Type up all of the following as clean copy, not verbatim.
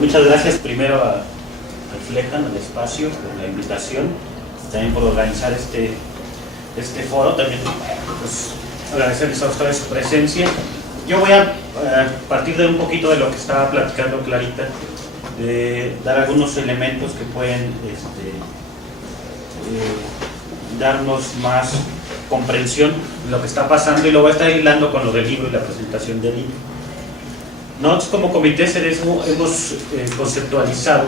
muchas gracias primero a Reflejan, al espacio, por la invitación, también por organizar este foro, también pues, agradecerles a ustedes su presencia. Yo voy a partir de un poquito de lo que estaba platicando Clarita, dar algunos elementos que pueden darnos más comprensión de lo que está pasando, y lo voy a estar hilando con lo del libro y la presentación del libro. Nosotros como Comité Ceresmo hemos conceptualizado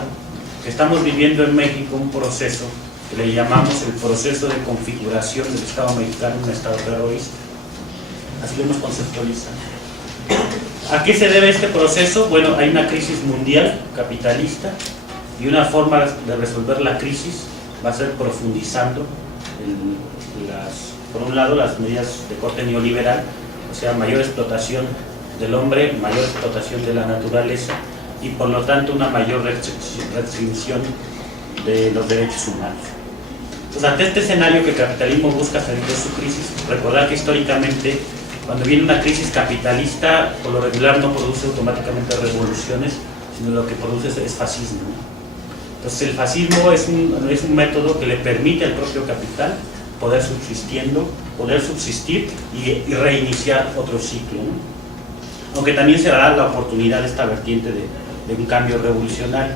que estamos viviendo en México un proceso que le llamamos el proceso de configuración del Estado mexicano en un Estado terrorista. Así lo hemos conceptualizado. ¿A qué se debe este proceso? Bueno, hay una crisis mundial capitalista, y una forma de resolver la crisis va a ser profundizando por un lado las medidas de corte neoliberal, o sea, mayor explotación del hombre, mayor explotación de la naturaleza, y por lo tanto una mayor restricción de los derechos humanos. Entonces, ante este escenario que el capitalismo busca salir de su crisis, recordar que históricamente cuando viene una crisis capitalista, por lo regular no produce automáticamente revoluciones, sino lo que produce es fascismo. Entonces el fascismo es un método que le permite al propio capital poder subsistir y reiniciar otro ciclo, ¿no? Aunque también se dará la oportunidad de esta vertiente de un cambio revolucionario.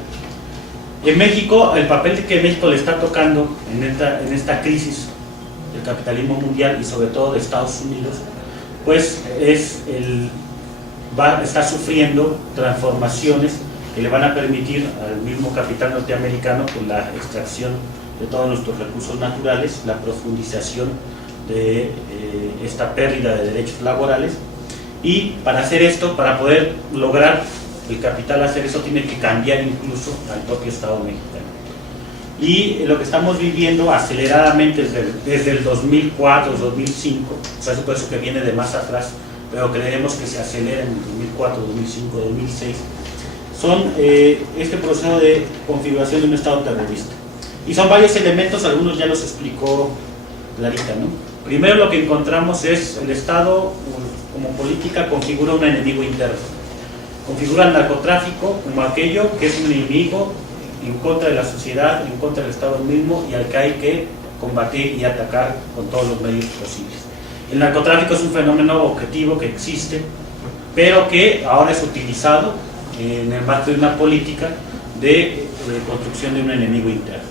En México, el papel que México le está tocando en esta crisis del capitalismo mundial y sobre todo de Estados Unidos, pues está sufriendo transformaciones que le van a permitir al mismo capital norteamericano, con la extracción de todos nuestros recursos naturales, la profundización de esta pérdida de derechos laborales. Y para hacer esto, para poder lograr el capital hacer eso, tiene que cambiar incluso al propio Estado mexicano. Y lo que estamos viviendo aceleradamente desde el 2004, 2005, o sea, es por eso que viene de más atrás, pero creemos que se acelera en 2004, 2005, 2006, son este proceso de configuración de un Estado terrorista. Y son varios elementos, algunos ya los explicó Clarita, ¿no? Primero lo que encontramos es el Estado como política configura un enemigo interno. Configura el narcotráfico como aquello que es un enemigo en contra de la sociedad, en contra del Estado mismo, y al que hay que combatir y atacar con todos los medios posibles. El narcotráfico es un fenómeno objetivo que existe, pero que ahora es utilizado en el marco de una política de construcción de un enemigo interno.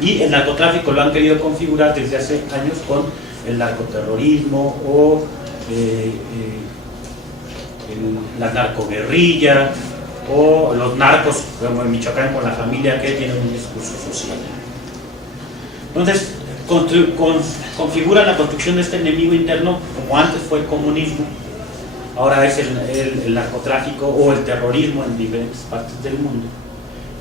Y el narcotráfico lo han querido configurar desde hace años con el narcoterrorismo o la narcoguerrilla, o los narcos, como en Michoacán con la familia, que tienen un discurso social. Entonces, configura la construcción de este enemigo interno, como antes fue el comunismo, ahora es el narcotráfico o el terrorismo en diferentes partes del mundo.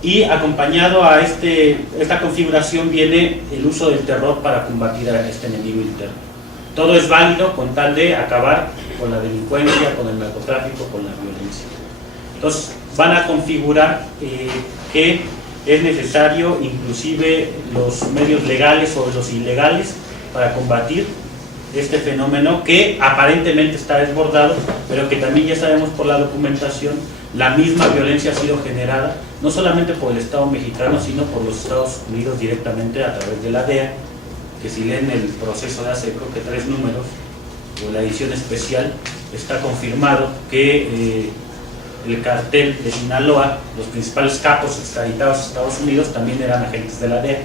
Y acompañado a esta configuración viene el uso del terror para combatir a este enemigo interno. Todo es válido con tal de acabar con la delincuencia, con el narcotráfico, con la violencia. Entonces van a configurar que es necesario inclusive los medios legales o los ilegales para combatir este fenómeno que aparentemente está desbordado, pero que también ya sabemos por la documentación, la misma violencia ha sido generada no solamente por el Estado mexicano, sino por los Estados Unidos directamente a través de la DEA, que si leen el proceso de hace creo que 3 números, o la edición especial, está confirmado que el cartel de Sinaloa, los principales capos extraditados a Estados Unidos, también eran agentes de la DEA.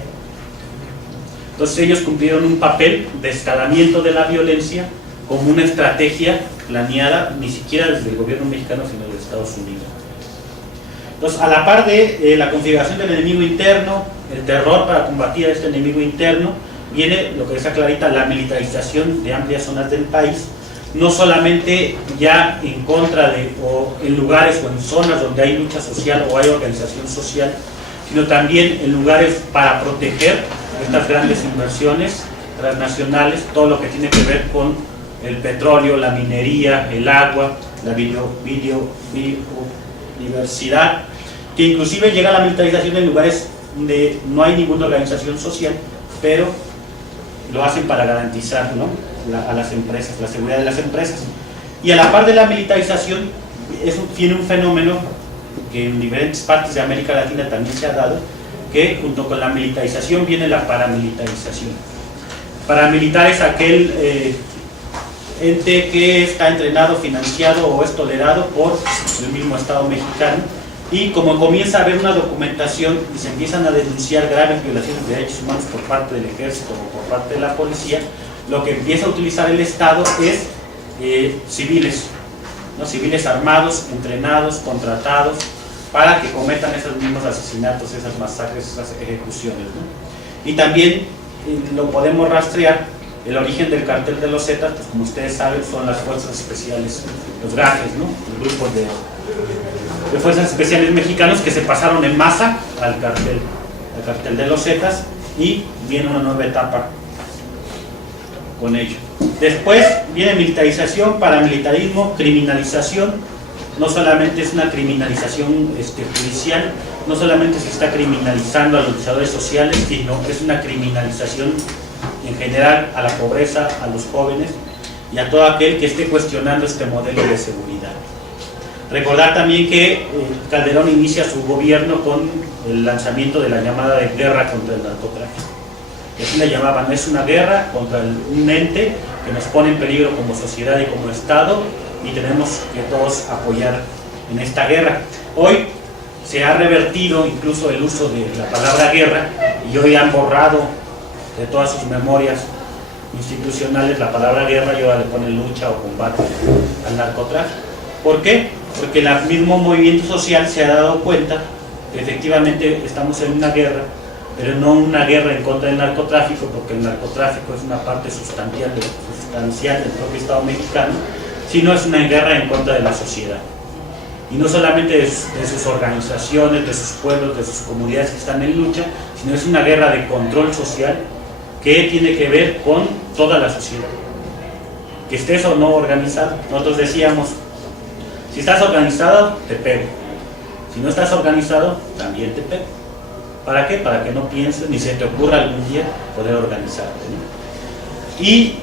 Entonces ellos cumplieron un papel de escalamiento de la violencia como una estrategia planeada, ni siquiera desde el gobierno mexicano, sino de Estados Unidos. Entonces, a la par de la configuración del enemigo interno, el terror para combatir a este enemigo interno, viene lo que decía Clarita, la militarización de amplias zonas del país, no solamente ya en contra de, o en lugares o en zonas donde hay lucha social o hay organización social, sino también en lugares para proteger estas grandes inversiones transnacionales, todo lo que tiene que ver con el petróleo, la minería, el agua, la biodiversidad, que inclusive llega a la militarización en lugares donde no hay ninguna organización social, pero lo hacen para garantizar, ¿no?, a las empresas, la seguridad de las empresas. Y a la par de la militarización tiene un fenómeno que en diferentes partes de América Latina también se ha dado, que junto con la militarización viene la paramilitarización. Paramilitar es aquel ente que está entrenado, financiado o es tolerado por el mismo Estado mexicano, y como comienza a haber una documentación y se empiezan a denunciar graves violaciones de derechos humanos por parte del ejército o por parte de la policía, lo que empieza a utilizar el Estado es civiles, ¿no? Civiles armados, entrenados, contratados para que cometan esos mismos asesinatos, esas masacres, esas ejecuciones, ¿no? Y también lo podemos rastrear. El origen del cartel de los Zetas, pues como ustedes saben, son las fuerzas especiales, los GAGES, ¿no? Los grupos de fuerzas especiales mexicanos que se pasaron en masa al cartel de los Zetas, y viene una nueva etapa con ello. Después viene militarización, paramilitarismo, criminalización. No solamente es una criminalización judicial, no solamente se está criminalizando a los luchadores sociales, sino es una criminalización en general a la pobreza, a los jóvenes y a todo aquel que esté cuestionando este modelo de seguridad. Recordar también que Calderón inicia su gobierno con el lanzamiento de la llamada de guerra contra el narcotráfico. Así la llamaban, es una guerra contra un ente que nos pone en peligro como sociedad y como Estado, y tenemos que todos apoyar en esta guerra. Hoy se ha revertido incluso el uso de la palabra guerra, y hoy han borrado de todas sus memorias institucionales la palabra guerra, y ahora le ponen lucha o combate al narcotráfico. ¿Por qué? Porque el mismo movimiento social se ha dado cuenta que efectivamente estamos en una guerra, pero no una guerra en contra del narcotráfico, porque el narcotráfico es una parte sustancial del propio Estado mexicano, sino es una guerra en contra de la sociedad. Y no solamente de sus organizaciones, de sus pueblos, de sus comunidades que están en lucha, sino es una guerra de control social que tiene que ver con toda la sociedad. Que estés o no organizado. Nosotros decíamos, si estás organizado, te pego. Si no estás organizado, también te pego. ¿Para qué? Para que no pienses ni se te ocurra algún día poder organizarte, ¿no? Y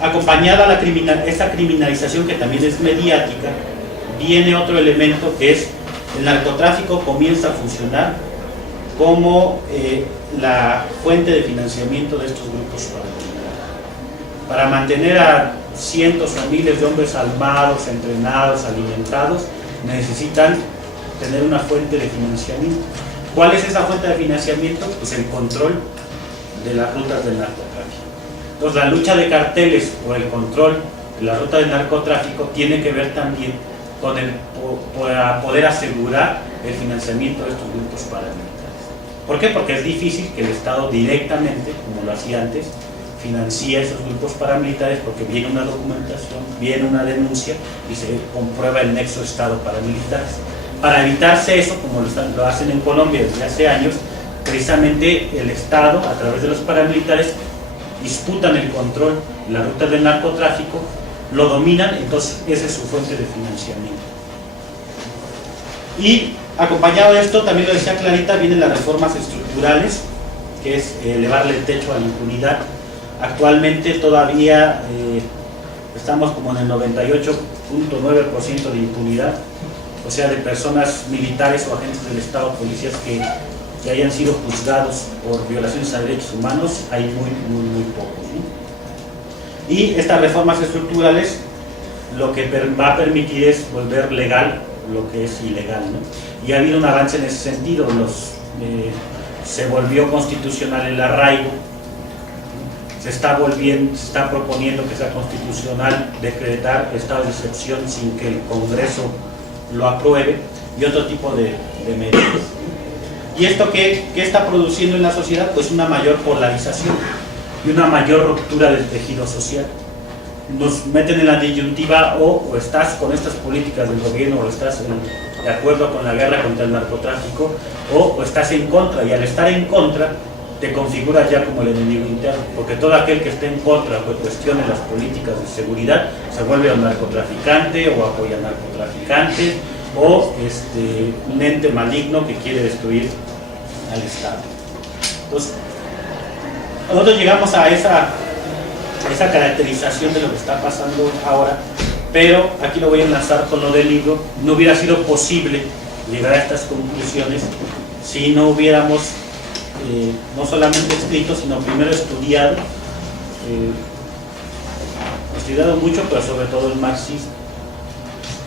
acompañada a esta criminalización, que también es mediática, viene otro elemento, que es el narcotráfico comienza a funcionar como la fuente de financiamiento de estos grupos paramilitares. Para mantener a cientos o miles de hombres armados, entrenados, alimentados, necesitan tener una fuente de financiamiento. ¿Cuál es esa fuente de financiamiento? Pues el control de las rutas del narcotráfico. Entonces, la lucha de carteles por el control de la ruta del narcotráfico tiene que ver también con poder asegurar el financiamiento de estos grupos paramilitares. ¿Por qué? Porque es difícil que el Estado directamente, como lo hacía antes, financie esos grupos paramilitares, porque viene una documentación, viene una denuncia y se comprueba el nexo Estado-paramilitares. Para evitarse eso, como lo hacen en Colombia desde hace años, precisamente el Estado, a través de los paramilitares, disputan el control de la ruta del narcotráfico, lo dominan, entonces esa es su fuente de financiamiento. Y acompañado de esto, también lo decía Clarita, vienen las reformas estructurales, que es elevarle el techo a la impunidad. Actualmente todavía estamos como en el 98.9% de impunidad, o sea, de personas militares o agentes del Estado, policías que hayan sido juzgados por violaciones a derechos humanos, hay muy pocos, ¿no? Y estas reformas estructurales lo que va a permitir es volver legal lo que es ilegal, ¿no? Y ha habido un avance en ese sentido. Se volvió constitucional el arraigo, se está proponiendo que sea constitucional decretar estado de excepción sin que el Congreso lo apruebe, y otro tipo de medidas. ¿Y esto qué está produciendo en la sociedad? Pues una mayor polarización y una mayor ruptura del tejido social. Nos meten en la disyuntiva, o estás con estas políticas del gobierno, o estás de acuerdo con la guerra contra el narcotráfico, o estás en contra, y al estar en contra te configuras ya como el enemigo interno, porque todo aquel que esté en contra o que cuestione las políticas de seguridad se vuelve un narcotraficante o apoya al narcotraficante, o un ente maligno que quiere destruir al Estado. Entonces, nosotros llegamos a esa caracterización de lo que está pasando ahora, pero aquí lo voy a enlazar con lo del libro. No hubiera sido posible llegar a estas conclusiones si no hubiéramos no solamente escrito, sino primero estudiado mucho, pero sobre todo el marxismo.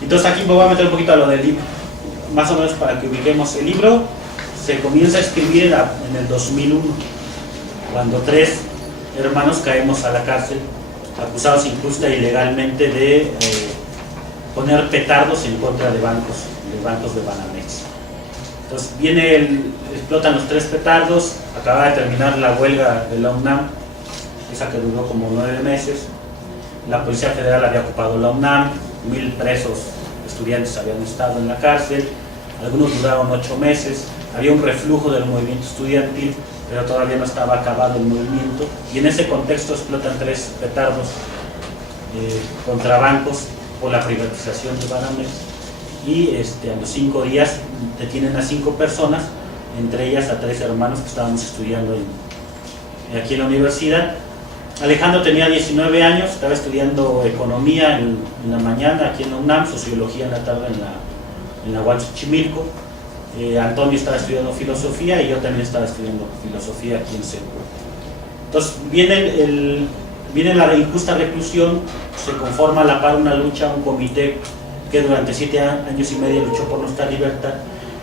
Entonces aquí me voy a meter un poquito a lo del libro, más o menos para que ubiquemos. El libro se comienza a escribir en el 2001, cuando 3 hermanos caemos a la cárcel, acusados injusta y ilegalmente de poner petardos en contra de bancos de Banamex. Entonces explotan los 3 petardos, acaba de terminar la huelga de la UNAM, esa que duró como 9 meses. La Policía Federal había ocupado la UNAM, 1000 presos estudiantes habían estado en la cárcel, algunos duraron 8 meses, había un reflujo del movimiento estudiantil, pero todavía no estaba acabado el movimiento, y en ese contexto explotan 3 petardos contra bancos por la privatización de Banamex, y a los 5 días detienen a 5 personas, entre ellas a 3 hermanos que estábamos estudiando aquí en la universidad. Alejandro tenía 19 años, estaba estudiando economía en la mañana aquí en la UNAM, sociología en la tarde en la UAM Xochimilco. Antonio estaba estudiando filosofía y yo también estaba estudiando filosofía aquí en CEU. Entonces viene la injusta reclusión, se conforma a la par una lucha, un comité que durante 7 años y medio luchó por nuestra libertad,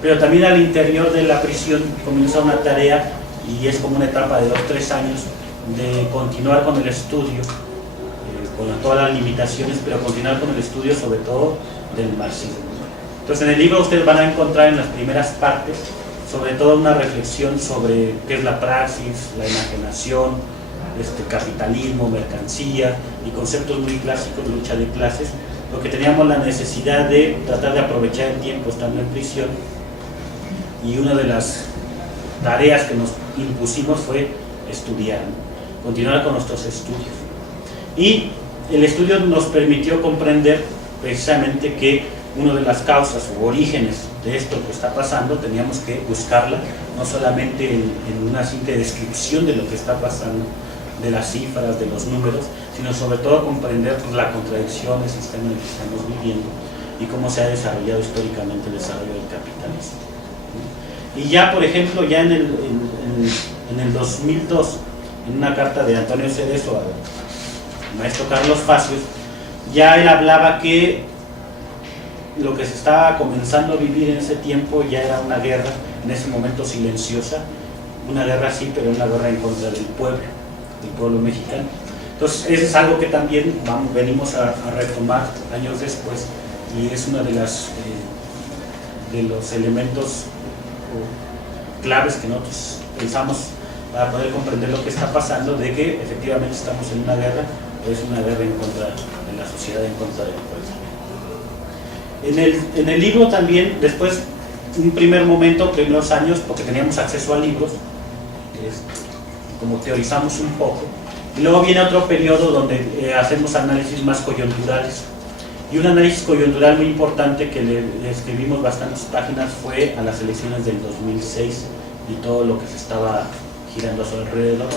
pero también al interior de la prisión comienza una tarea, y es como una etapa de 2-3 años, de continuar con el estudio, con todas las limitaciones, pero continuar con el estudio sobre todo del marxismo. Entonces en el libro ustedes van a encontrar en las primeras partes sobre todo una reflexión sobre qué es la praxis, la enajenación, capitalismo, mercancía y conceptos muy clásicos de lucha de clases, porque teníamos la necesidad de tratar de aprovechar el tiempo estando en prisión, y una de las tareas que nos impusimos fue estudiar, continuar con nuestros estudios. Y el estudio nos permitió comprender precisamente que una de las causas o orígenes de esto que está pasando teníamos que buscarla, no solamente en una simple descripción de lo que está pasando, de las cifras, de los números, sino sobre todo comprender la contradicción del sistema en el que estamos viviendo y cómo se ha desarrollado históricamente el desarrollo del capitalismo. Y ya, por ejemplo, ya en el 2002, en una carta de Antonio Cerezo al maestro Carlos Facios, ya él hablaba que lo que se estaba comenzando a vivir en ese tiempo ya era una guerra, en ese momento silenciosa, una guerra sí, pero una guerra en contra del pueblo mexicano. Entonces, eso es algo que también venimos a retomar años después, y es uno de los elementos claves que nosotros pensamos para poder comprender lo que está pasando, de que efectivamente estamos en una guerra, pero es una guerra en contra de la sociedad, en contra del pueblo. En el libro también, después, un primer momento, primeros años, porque teníamos acceso a libros, como teorizamos un poco, y luego viene otro periodo donde hacemos análisis más coyunturales, y un análisis coyuntural muy importante que le escribimos bastantes páginas fue a las elecciones del 2006 y todo lo que se estaba girando a su alrededor.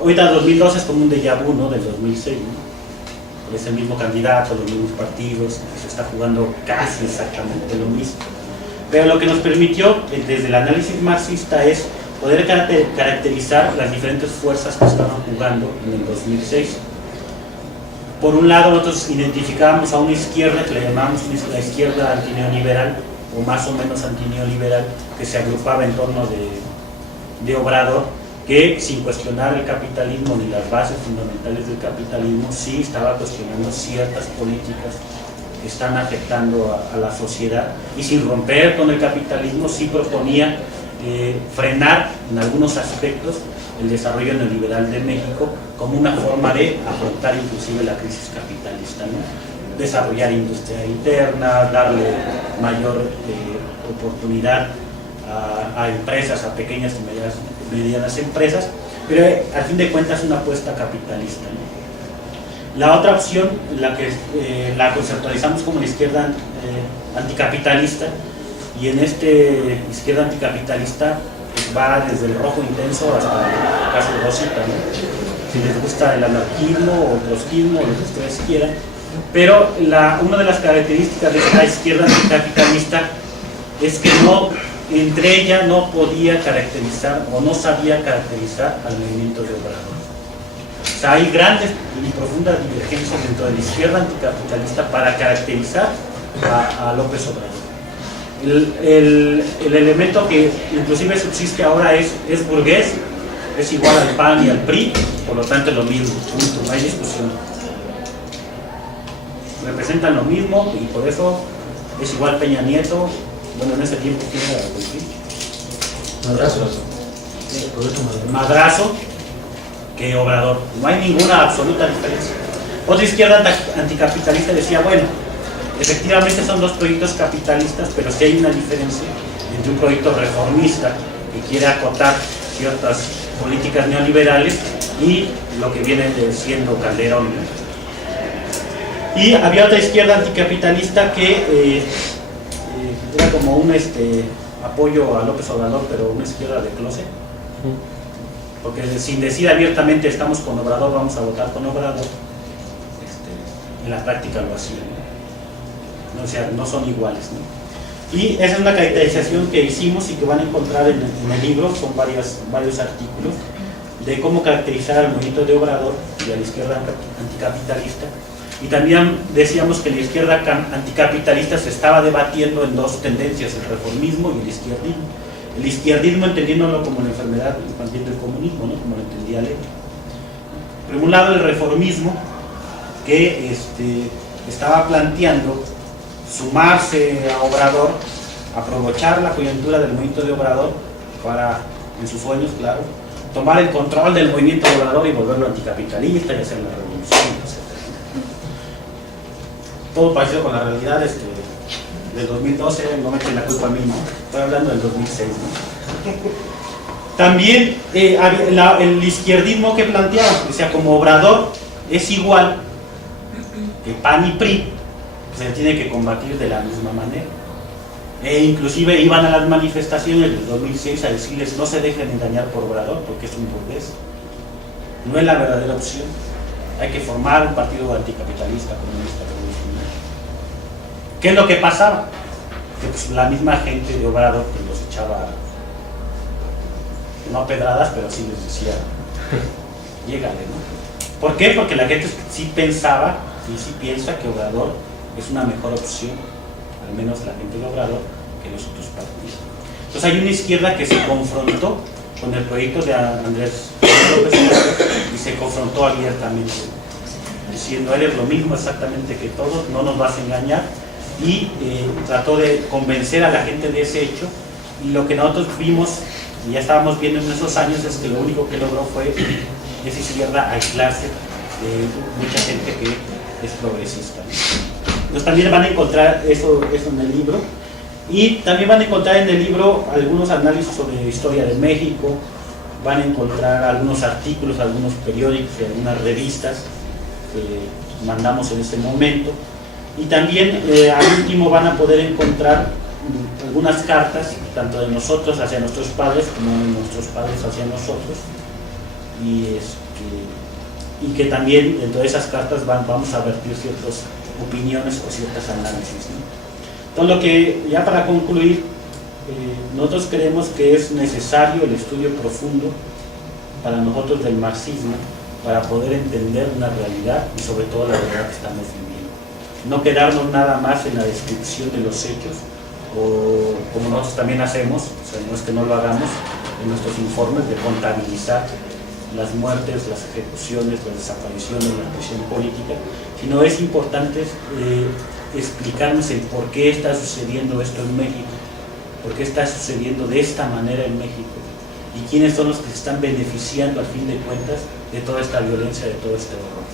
Ahorita 2012 es como un déjà vu, ¿no?, del 2006, ¿no? Es el mismo candidato, los mismos partidos, se está jugando casi exactamente lo mismo. Pero lo que nos permitió, desde el análisis marxista, es poder caracterizar las diferentes fuerzas que estaban jugando en el 2006. Por un lado, nosotros identificábamos a una izquierda que le llamábamos la izquierda antineoliberal, o más o menos antineoliberal, que se agrupaba en torno de Obrador, que sin cuestionar el capitalismo ni las bases fundamentales del capitalismo, sí estaba cuestionando ciertas políticas que están afectando a la sociedad, y sin romper con el capitalismo sí proponía frenar en algunos aspectos el desarrollo neoliberal de México como una forma de afrontar inclusive la crisis capitalista, ¿no? Desarrollar industria interna, darle mayor oportunidad a empresas, a pequeñas y medianas empresas, pero al fin de cuentas una apuesta capitalista, ¿no? La otra opción, la que la conceptualizamos como la izquierda anticapitalista, y en izquierda anticapitalista pues va desde el rojo intenso hasta el caso de Rosita, ¿no? Si les gusta el anarquismo o el trotskismo o lo que ustedes quieran, Pero una de las características de esta izquierda anticapitalista es que entre ella no podía caracterizar o no sabía caracterizar al movimiento de Obrador. O sea, hay grandes y profundas divergencias dentro de la izquierda anticapitalista para caracterizar a López Obrador. El elemento que inclusive subsiste ahora es burgués, es igual al PAN y al PRI, por lo tanto es lo mismo, punto, no hay discusión. Representan lo mismo y por eso es igual Peña Nieto. Bueno, en ese tiempo, ¿quién era el PRI? Madrazo. Madrazo que Obrador. No hay ninguna absoluta diferencia. Otra izquierda anticapitalista decía, bueno, efectivamente son dos proyectos capitalistas, pero sí hay una diferencia entre un proyecto reformista que quiere acotar ciertas políticas neoliberales y lo que viene siendo Calderón. Y había otra izquierda anticapitalista que era como un apoyo a López Obrador, pero una izquierda de closet, porque sin decir abiertamente estamos con Obrador, vamos a votar con Obrador, en la práctica lo hacían, ¿no? O sea, no son iguales, ¿no? Y esa es una caracterización que hicimos y que van a encontrar en el libro, son varios artículos de cómo caracterizar al movimiento de Obrador y a la izquierda anticapitalista. Y también decíamos que la izquierda anticapitalista se estaba debatiendo en dos tendencias, el reformismo y el izquierdismo. El izquierdismo entendiéndolo como la enfermedad infantil del comunismo, ¿no? Como lo entendía Lenin. Por un lado el reformismo, que estaba planteando sumarse a Obrador, aprovechar la coyuntura del movimiento de Obrador para, en sus sueños, claro, tomar el control del movimiento de Obrador y volverlo anticapitalista y hacer la revolución, etc. Todo parecido con la realidad del 2012, no me echen la culpa a mí, ¿no? Estoy hablando del 2006, ¿no? También el izquierdismo que planteaba, o sea, como Obrador es igual que PAN y PRI, se tiene que combatir de la misma manera. Inclusive iban a las manifestaciones del 2006 a decirles no se dejen engañar por Obrador porque es un burgués, no es la verdadera opción, hay que formar un partido anticapitalista, comunista, revolucionario. ¿Qué es lo que pasaba? Que pues, la misma gente de Obrador que los echaba, no a pedradas, pero sí les decía llégale, ¿no? ¿Por qué? Porque la gente sí pensaba y sí piensa que Obrador es una mejor opción, al menos la gente de Obrador, que los otros partidos. Entonces hay una izquierda que se confrontó con el proyecto de Andrés López Obrador y se confrontó abiertamente, diciendo eres lo mismo exactamente que todos, no nos vas a engañar, y trató de convencer a la gente de ese hecho. Y lo que nosotros vimos y ya estábamos viendo en esos años es que lo único que logró fue esa izquierda aislarse de mucha gente que es progresista, ¿no? Entonces también van a encontrar eso en el libro, y también van a encontrar en el libro algunos análisis sobre historia de México, van a encontrar algunos artículos, algunos periódicos y algunas revistas que mandamos en ese momento, y también al último van a poder encontrar algunas cartas, tanto de nosotros hacia nuestros padres como de nuestros padres hacia nosotros, y que también dentro de esas cartas vamos a vertir ciertas opiniones o ciertas análisis, ¿no? Entonces, lo que ya para concluir, nosotros creemos que es necesario el estudio profundo para nosotros del marxismo para poder entender una realidad y sobre todo la realidad que estamos viviendo. No quedarnos nada más en la descripción de los hechos, o como nosotros también hacemos, o sea, no es que no lo hagamos en nuestros informes de contabilizar las muertes, las ejecuciones, las desapariciones, la presión política, sino es importante explicarnos el por qué está sucediendo esto en México, por qué está sucediendo de esta manera en México, y quiénes son los que se están beneficiando al fin de cuentas de toda esta violencia, de todo este horror.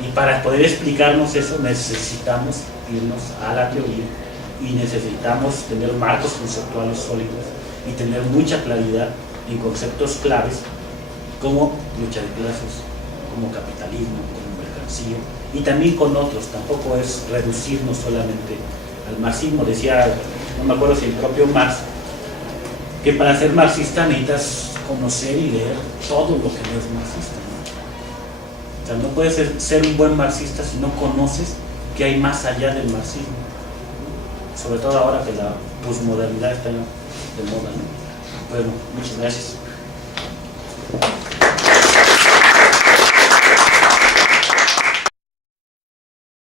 Y para poder explicarnos eso necesitamos irnos a la teoría y necesitamos tener marcos conceptuales sólidos y tener mucha claridad en conceptos claves como lucha de clases, como capitalismo, como mercancía, y también con otros. Tampoco es reducirnos solamente al marxismo. Decía, no me acuerdo si el propio Marx, que para ser marxista necesitas conocer y leer todo lo que no es marxista, ¿no? O sea, no puedes ser un buen marxista si no conoces qué hay más allá del marxismo. Sobre todo ahora que la posmodernidad está de moda, ¿no? Bueno, muchas gracias.